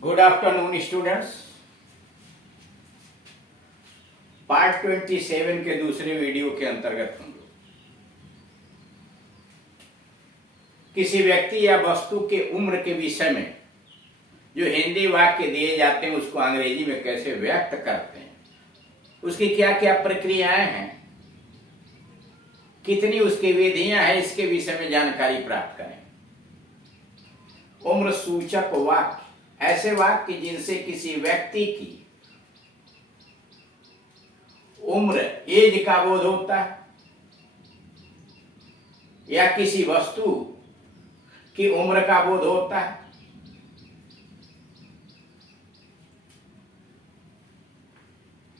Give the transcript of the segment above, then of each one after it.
Good afternoon students. Part 27 के दूसरे video के अंतर्गत हम लोग किसी व्यक्ति या वस्तु के उम्र के विषय में जो हिंदी वाक्य दिए जाते हैं उसको अंग्रेजी में कैसे व्यक्त करते हैं, उसकी क्या क्या प्रक्रियाएं हैं, कितनी उसकी विधियां हैं, इसके विषय में जानकारी प्राप्त करें। उम्र सूचक वाक्य ऐसे वाक्य जिनसे किसी व्यक्ति की उम्र एज का बोध होता है या किसी वस्तु की उम्र का बोध होता है।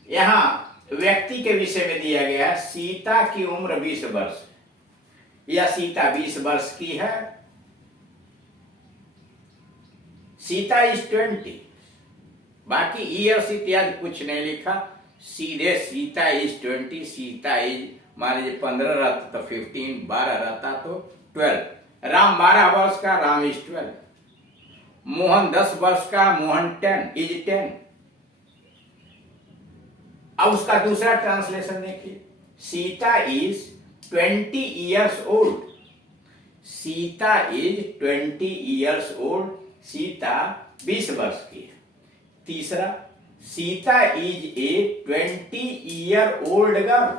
यहां व्यक्ति के विषय में दिया गया है, सीता की उम्र 20 वर्ष या सीता 20 वर्ष की है। सीता इज 20, बाकी ईयर्स इत्यादि कुछ नहीं लिखा, सीधे सीता इज 20। सीता इज मान लीजिए 15 रहता तो 15, 12 रहता तो 12। राम 12 वर्ष का, राम इज 12। मोहन 10 वर्ष का, मोहन 10 इज 10। अब उसका दूसरा ट्रांसलेशन देखिए, Sita is 20 years old. Sita is 20 years old, Sita 20 वर्ष की है। तीसरा, Sita is a 20 year old girl.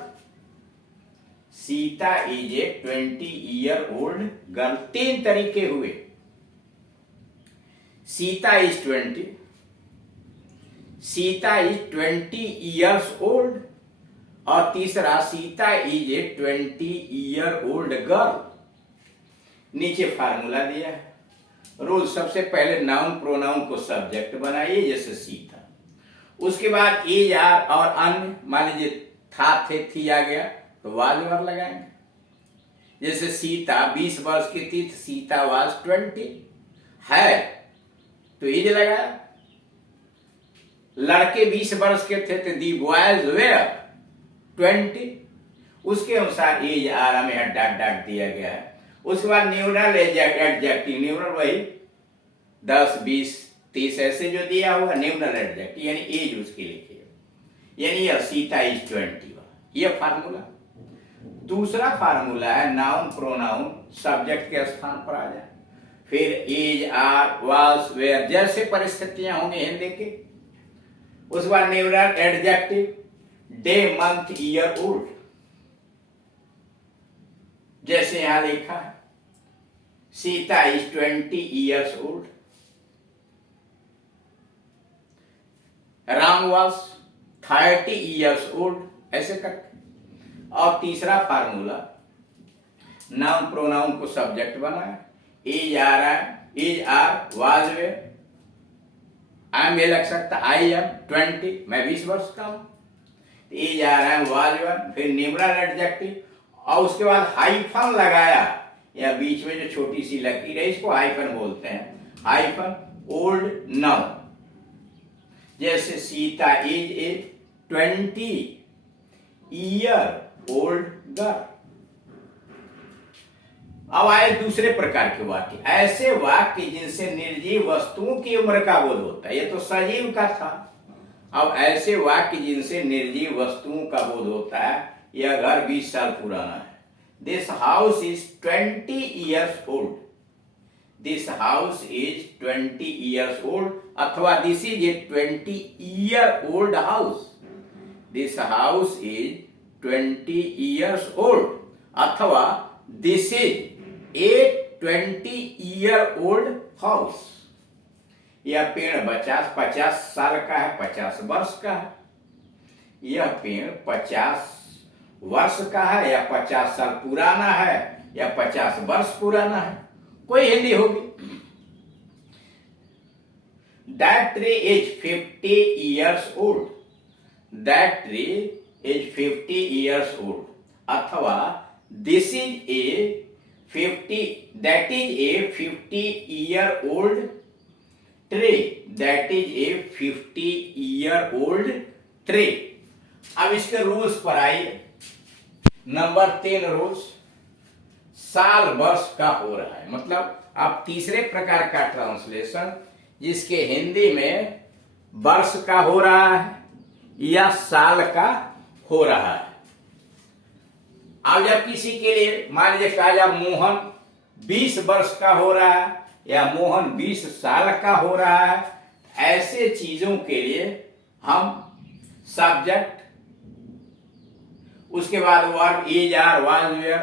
Sita is a 20 year old girl. 3 तरीके हुए, Sita is 20, Sita is 20 years old और तीसरा Sita is a 20 year old girl. नीचे फार्मूला दिया है। रूल, सबसे पहले नाउन प्रोनाउन को सब्जेक्ट बनाइए, जैसे सीता। उसके बाद इज आर और अन्य, मान लीजिए था थे थी आ गया तो वाज वर लगाएंगे। जैसे सीता 20 वर्ष की थी, सीता वाज 20 है तो इज लगाया। लड़के 20 वर्ष के थे तो दी बॉयज वेयर 20, उसके अनुसार इज आर हमें डॉट डॉट दिया गया है। उसके बाद न्यूरल एडजेक्टिव, न्यूरल वही 10, 20, 30 ऐसे जो दिया हुआ न्यूरल एडजेक्टिव यानी एज उसकी लिखी है, यानी यह सीता इज 20, यह फार्मूला। दूसरा फार्मूला है नाउन प्रोनाउन सब्जेक्ट के स्थान पर आ जाए, फिर इज आर वाज वेयर जैसे परिस्थितियां होंगी हिंदी की। उसके बाद neural adjective day month year old, जैसे यहां लिखा है Sita is 20 years old, Ram was 30 years old, ऐसे करके। और तीसरा फार्मूला नाउन प्रोनाउन को सब्जेक्ट बनाया, इज आर वाज वेयर, आई में लग सकता आई एम 20, मैं 20 वर्ष का हूं। Is are am was were, फिर न्यूमरल एडजेक्टिव और उसके बाद हाइफन लगाया, या बीच में जो छोटी सी लकीर है इसको हाइफन बोलते हैं, हाइफन ओल्ड नाउन। जैसे Sita is a 20 year old girl. अब आए दूसरे प्रकार के वाक्य, ऐसे वाक्य जिनसे निर्जीव वस्तुओं की उम्र का बोध होता है। ये तो सजीव का था। अब ऐसे वाक्य जिनसे निर्जीव वस्तुओं का बोध होता है, यह घर 20 साल पुराना है। This house is 20 years old, this house is 20 years old, अथवा this is a 20 year old house, this house is 20 years old, अथवा this is a 20 year old house. यह पेड़ 50 साल का है, 50 वर्ष का है। यह पेड़ 50 वर्ष का है या 50 साल पुराना है या 50 वर्ष पुराना है, कोई हिंदी होगी। That tree is 50 years old, that tree is 50 years old, अथवा this is a 50, that is a 50 year old tree, that is a 50 year old tree. अब इसके रूल्स पर आइए। नंबर 3 रूल्स, साल वर्ष का हो रहा है, मतलब अब तीसरे प्रकार का ट्रांसलेशन जिसके हिंदी में वर्ष का हो रहा है या साल का हो रहा है। अब जब किसी के लिए मान लीजिए कहा जाए मोहन 20 वर्ष का हो रहा है या मोहन 20 साल का हो रहा है, ऐसे चीजों के लिए हम सब्जेक्ट, उसके बाद verb is are was were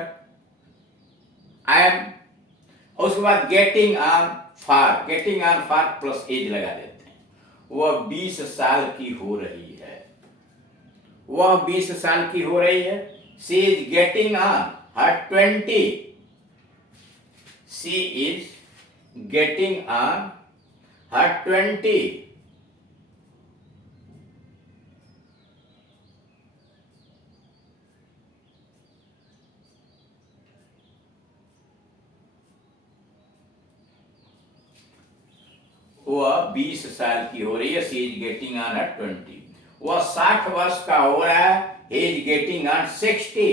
am, उसके बाद getting on for plus age लगा देते हैं। वह 20 साल की हो रही है, वह 20 साल की हो रही है। She is getting on her 20, she is getting on her 20। वह 20 साल की हो रही है, सी इज गेटिंग ऑन हर 20। वह 60 वर्ष का हो रहा है, he is getting on 60,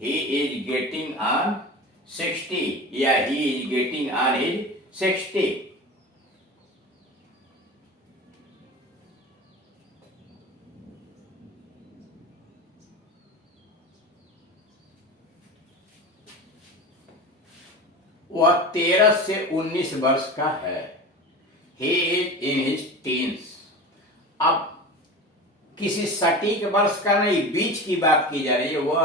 he is getting on 60 या he is getting on his 60। वह 13 से 19 वर्ष का है, he is in his teens। अब किसी सटीक वर्ष का नहीं, बीच की बात की जा रही है। वह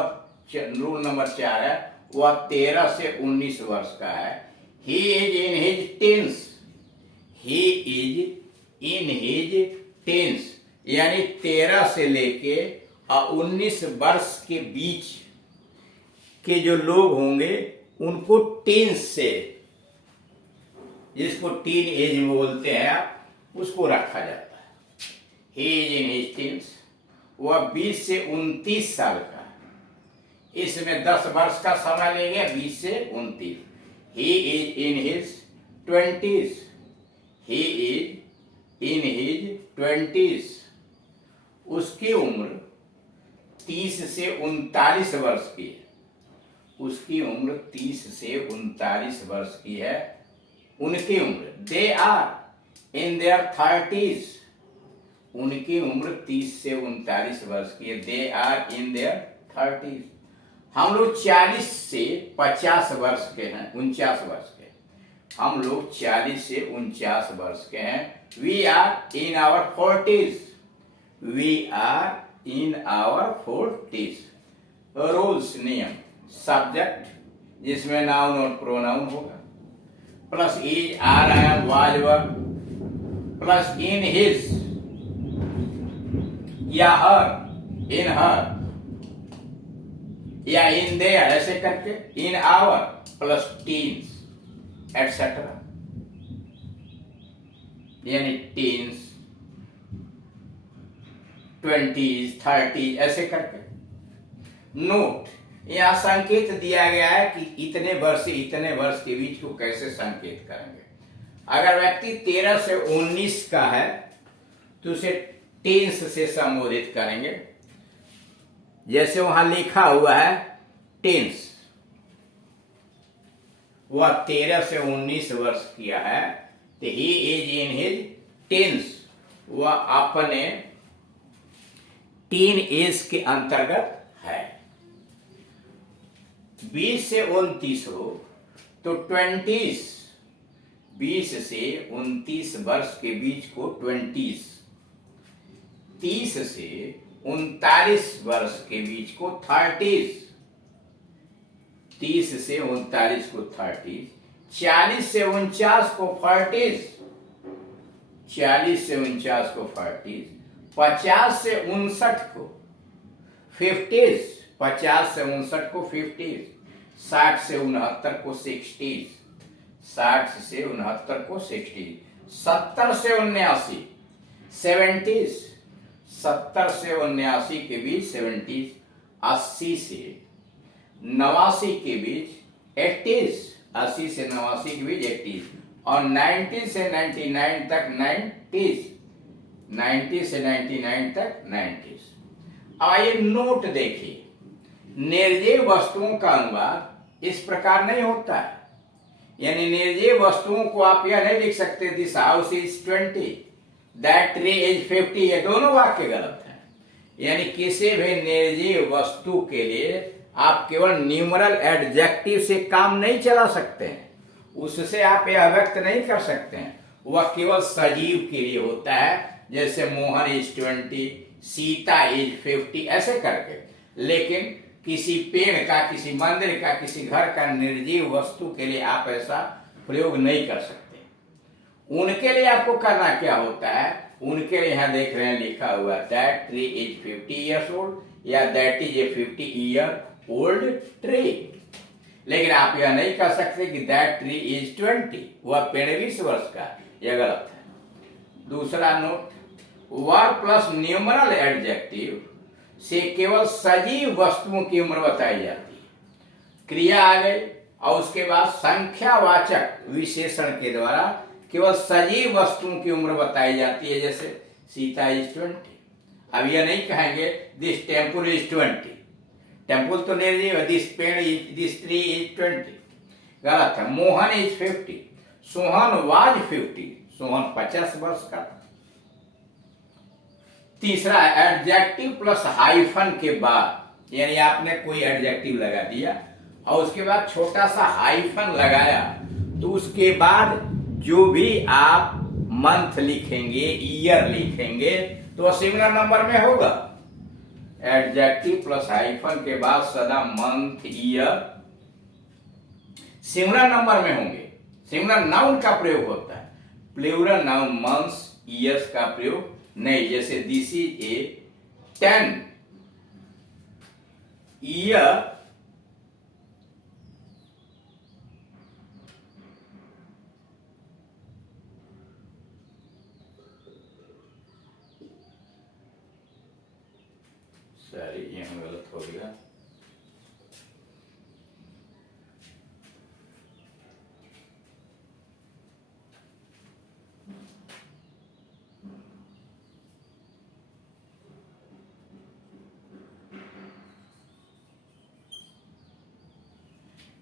रूल नंबर 4 है, वह 13 से 19 वर्ष का है। he is in his teens, he is in his teens यानी 13 से लेके 19 वर्ष के बीच के जो लोग होंगे उनको टीन्स से, जिसको टीन एज में बोलते हैं आप, उसको रखा जाता है। ही इज इन हिज टीन्स, वह 20 से 29 साल का है। इसमें 10 वर्ष का समय लेंगे, 20 से 29। ही is in his 20s, he is in his 20s। उसकी उम्र 30 से 39 वर्ष की है, उसकी उम्र 30 से 39 वर्ष की है। उनकी उम्र, they are in their 30s, उनकी उम्र 30 से 39 वर्ष की है, they are in their 30s। हम लोग 40 से 50 वर्ष के हैं, 49 वर्ष के, हम लोग 40 से 49 वर्ष के हैं। We are in our 40s, we are in our 40s। Rules, नियम, सब्जेक्ट जिसमें नाउन और प्रोनाउन होगा, plus is are am was were, plus in his या हर, इन हर या इन देयर, ऐसे करके in our plus teens etcetera, यानी teens, 20s, 30s ऐसे करके। नोट, यहां संकेत दिया गया है कि इतने वर्ष से इतने वर्ष के बीच को कैसे संकेत करेंगे। अगर व्यक्ति 13 से 19 का है तो उसे टेंस से संबोधित करेंगे, जैसे वहां लिखा हुआ है टेंस। वह 13 से 19 वर्ष किया है तो he is in his teens, वह अपने टीन एज के अंतर्गत है। 20 से 29 हो तो 20s, 20 से 29 वर्ष के बीच को 20s, 30 से 39 वर्ष के बीच को 30s, 30 से 39 को 30s, 40 से 49 को 40s, 40 से 49 को 40s, 50 से 59 को 50s, 50 से 59 को 50s, 60 से 69 को 60s, 60 से 69 को 60s, 70 से 79 70s, 70 से 79 के बीच 70s, 80 से 89 के बीच 80s, 80 से 89 के बीच 80s, और 90 से 99 तक 90s, 90 से 99 तक 90s। आइए नोट देखिए, निर्जीव वस्तुओं का अनुवाद इस प्रकार नहीं होता है यानी निर्जीव वस्तुओं को आप यह नहीं लिख सकते this house is 20, that tree is 50, ये दोनों वाक्य गलत हैं। यानी किसी भी निर्जीव वस्तु के लिए आप केवल न्यूमरल एडजेक्टिव से काम नहीं चला सकते हैं, उससे आप यह व्यक्त नहीं कर सकते हैं। वह केवल सजीव के लिए होता है, जैसे मोहन इज 20, सीता इज 50, ऐसे करके। लेकिन किसी पेड़ का, किसी मंदिर का, किसी घर का निर्जीव वस्तु के लिए आप ऐसा प्रयोग नहीं कर सकते। उनके लिए आपको करना क्या होता है, उनके लिए यहां देख रहे हैं लिखा हुआ that tree is 50 years old या that is a 50 year old tree. लेकिन आप यह नहीं कह सकते कि दैट ट्री इज 20, वह पेड़ 20 वर्ष का, यह गलत है। दूसरा note, verb plus numeral adjective से केवल सजीव वस्तुओं की उम्र बताई जाती है। क्रिया आ गई और उसके बाद संख्यावाचक विशेषण के द्वारा केवल सजीव वस्तुओं की उम्र बताई जाती है, जैसे सीता इज 20। अब यह नहीं कहेंगे दिस टेम्पल इज 20, टेम्पल तो निर्जीव है, दिस ट्री इज 20, गलत है। मोहन इज 50, सोहन वाज 50, सोहन 50 वर्ष का था। तीसरा, एडजेक्टिव प्लस हाइफन के बाद, यानी आपने कोई एडजेक्टिव लगा दिया और उसके बाद छोटा सा हाइफन लगाया, तो उसके बाद जो भी आप मंथ लिखेंगे, ईयर लिखेंगे, तो वह सिंगुलर नंबर में होगा। एडजेक्टिव प्लस हाइफन के बाद सदा मंथ, ईयर सिंगुलर नंबर में होंगे। सिंगुलर नाउन का प्रयोग होता है, प्लूरल नाउन मंथ्स, ईयर्स का प्रयोग नहीं। जैसे this is A 10 year sorry, यहां गलत हो गया।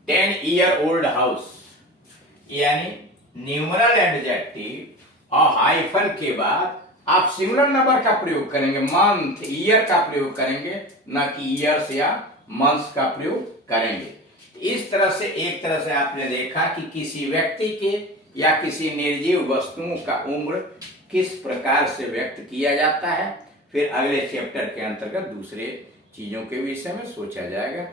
टेन ईयर ओल्ड हाउस, यानी न्यूमरल एडजेक्टिव और हाइफन के बाद आप सिंगुलर नंबर का प्रयोग करेंगे, मंथ, ईयर का प्रयोग करेंगे, ना कि ईयर्स या मंथ्स का प्रयोग करेंगे। इस तरह से एक तरह से आपने देखा कि किसी व्यक्ति के या किसी निर्जीव वस्तुओं का उम्र किस प्रकार से व्यक्त किया जाता है। फिर अगले चैप्टर के अंतर्गत दूसरे चीजों के विषय में सोचा जाएगा।